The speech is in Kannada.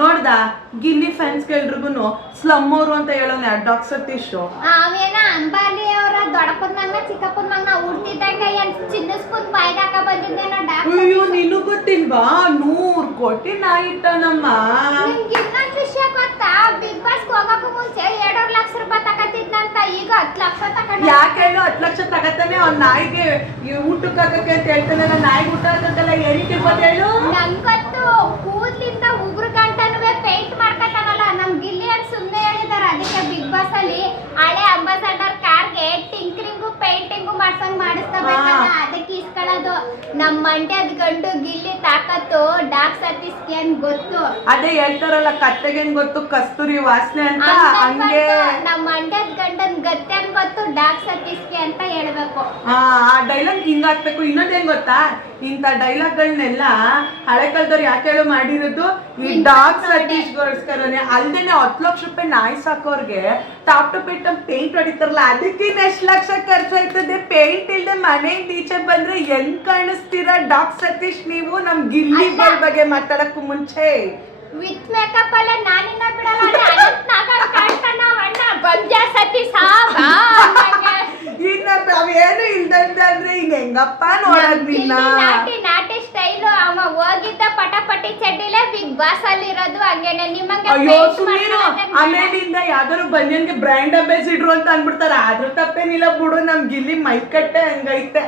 ನೋಡ್ದ ಗಿಲ್ಲಿ ಫ್ಯಾನ್ಸ್ ಎಲ್ರಿಗೂ ಸ್ಲಮ್ ಅವರು ಅಂತ ಹೇಳೋನೆ ಡಾಕ್ ಸತೀಶ್. ಅವೇನ ಅಂಬಾಲಿ ಅವರ ದೊಡ್ಡಪ್ಪನ ಮಗನ ಚಿಕ್ಕಪ್ಪನ ಮಗನ ಹುಡ್ತಿದ್ದಾಗ ಏನ್ ಚಿನ್ನಸ್ಪುನ್ ಬಾಯ್ಗೆ ಹಾಕ ಬಂದಿದ್ದೇನೋ ಡಾಕ್. ಅಯ್ಯೋ ನೀನು ಗೊತ್ತಿಲ್ವಾ 100 ಕೋಟಿ ನಾಯಿಟ್ಟ ನಮ್ಮ. ನಿಮ್ಗೆ ಇನ್ನೊಂದು ವಿಷಯ ಗೊತ್ತಾ, ಬಿಗ್ ಬಾಸ್ ಹೋಗಕ್ಕೂ ಮುಂಚೆ 2 ಲಕ್ಷ ರೂಪಾಯಿ ತಗತಿದ್ನಂತ, ಈಗ 10 ಲಕ್ಷ ತಗೊಂಡ. ಯಾಕೆ ಹೇಳು 10 ಲಕ್ಷ ತಗತಾನೆ ಅವ್ನ ನಾಯಿಗೆ ಊಟಕ್ಕೆ ಹಾಕಕ್ಕೆ ಅಂತ ಹೇಳ್ತಾನೆ. ನಾಯಿಗೆ ಊಟ ಹಾಕಕ್ಕಲ್ಲ ಏನಕ್ಕಿರ್ಬೋದು ಹೇಳು. ನಂಗೊತ್ತು, ಕೂದ್ಲಿಂದ ಉಗುರು ಗಂಟನುವೆ ಪೇಂಟ್ ಮಾಡ್ಕತ್ತಾನಲ್ಲ ನಮ್ ಗಿಲ್ಲಿ ಅಂತ ಸುಮ್ಮನೆ ಹೇಳಿದಾರ. ಅದಕ್ಕೆ ಬಿಗ್ ಬಾಸ್ ಅಲ್ಲಿ ಹಳೆ ಅಂಬಾಸಡರ್ ಕಾರ್ಗೆ ಟಿಂಕರಿಂಗು ಪೇಂಟಿಂಗು ಮಾಡ್ಸಂಗ್ ಮಾಡಿಸ್ತಾಬೇಕಲ್ಲ, ಅದಕ್ಕೆ ಇಸ್ಕೊಳ್ಳೋದು. ನಮ್ ಮಂಡ್ಯದ ಗಂಡು ಗಿಲ್ಲಿ ತಾಕತ್ತು ಡಾಕ್ ಸತೀಶ್ಗೆ ಅಂತ ಗೊತ್ತು. ಅದೇ ಹೇಳ್ತಾರಲ್ಲ ಕತ್ತೆಗೆ ಗೊತ್ತು ಕಸ್ತೂರಿ ವಾಸನೆ ಅಂತ, ಹಂಗೆ ನಮ್ ಮಂಡ್ಯದ ಗಂಡನ್ ಗತ್ತೆ ಅಂತ ಗೊತ್ತು ಡಾಕ್ ಸತೀಶ್ಗೆ ಅಂತ ಹೇಳ್ಬೇಕು. ಆ ಡೈಲಾಗ್ ಹಿಂಗ್ ಹಾಕ್ಬೇಕು. ಇನ್ನೊಂದೇನ್ ಗೊತ್ತಾ, ಇಂಥ ಡೈಲಾಗ್ಗಳನ್ನೆಲ್ಲ ಹಳೆ ಕಾಲದವ್ರು ಯಾಕೆ ಹೇಳು ಮಾಡಿರೋದು ಈ ಡಾಕ್ ಸತೀಶ್ಗೋಸ್ಕರನೇ. ಅಲ್ದೇನೆ 10 ಲಕ್ಷ ರೂಪಾಯಿ ನಾಯಿ ಸಾಕೋರ್ಗೆ ಟಾಪ್ ಟು ಪೇಟ್ ಪೇಂಟ್ ಹೊಡಿತಾರಲ್ಲ, ಅದಕ್ಕೆ ಎಷ್ಟು ಲಕ್ಷ ಖರ್ಚಾಯ್ತದೆ. ಪೇಂಟ್ ಇಲ್ದೆ ಮನೆಯಿಂದ ಈಚೆ ಬಂದ್ರೆ ಹೆಂಗ್ ಕಾಣಿಸ್ತೀರಾ ಡಾಕ್ ಸತೀಶ್ ನೀವು? ನಮ್ ಗಿಲ್ಲಿಗಳ ಬಗ್ಗೆ ಮಾತಾಡಕ್ಕೂ ಮುಂಚೆ ವಿತ್ ಮೇಕಪ್ ಅಲ್ಲ ನಾನಿನ್ನ ಬಿಡಲ್ಲ. ಅನಂತ್ ನಾಗರ್ ಕಾಣ್ತಾನ ಅಣ್ಣ ಬಂಜ ಸತೀಶ್ ಇನ್ನ ಅವೇನು ಇಲ್ದಂದ್ರೆ ಈಗ ಹೆಂಗಪ್ಪ ನೋಡೋದ್ ನಿನ್ನ. ನಾಟಿ ಸ್ಟೈಲು ಅವ ಹೋಗಿದ್ದ ಪಟಾಪಟಿ ಚಡ್ಡಿಲೇ ಬಿಗ್ ಬಾಸ್ ಅಲ್ಲಿ ಇರೋದು. ಹಂಗೇನೆ ನಿಮ್ಮಂಗೆ ಅಯ್ಯೋ ಸುಮ್ಮೀರು. ಆಮೇಲಿಂದ ಯಾವ್ದಾದ್ರು ಬನ್ಯನ್ಗೆ ಬ್ರ್ಯಾಂಡ್ ಅಂಬಾಸಿಡರ್ ಅಂತ ಅನ್ಬಿಡ್ತಾರ. ಆದ್ರೂ ತಪ್ಪೇನಿಲ್ಲ ಬಿಡು, ನಮ್ ಗಿಲ್ಲಿ ಮೈ ಕಟ್ಟೆ ಹಂಗೈತೆ.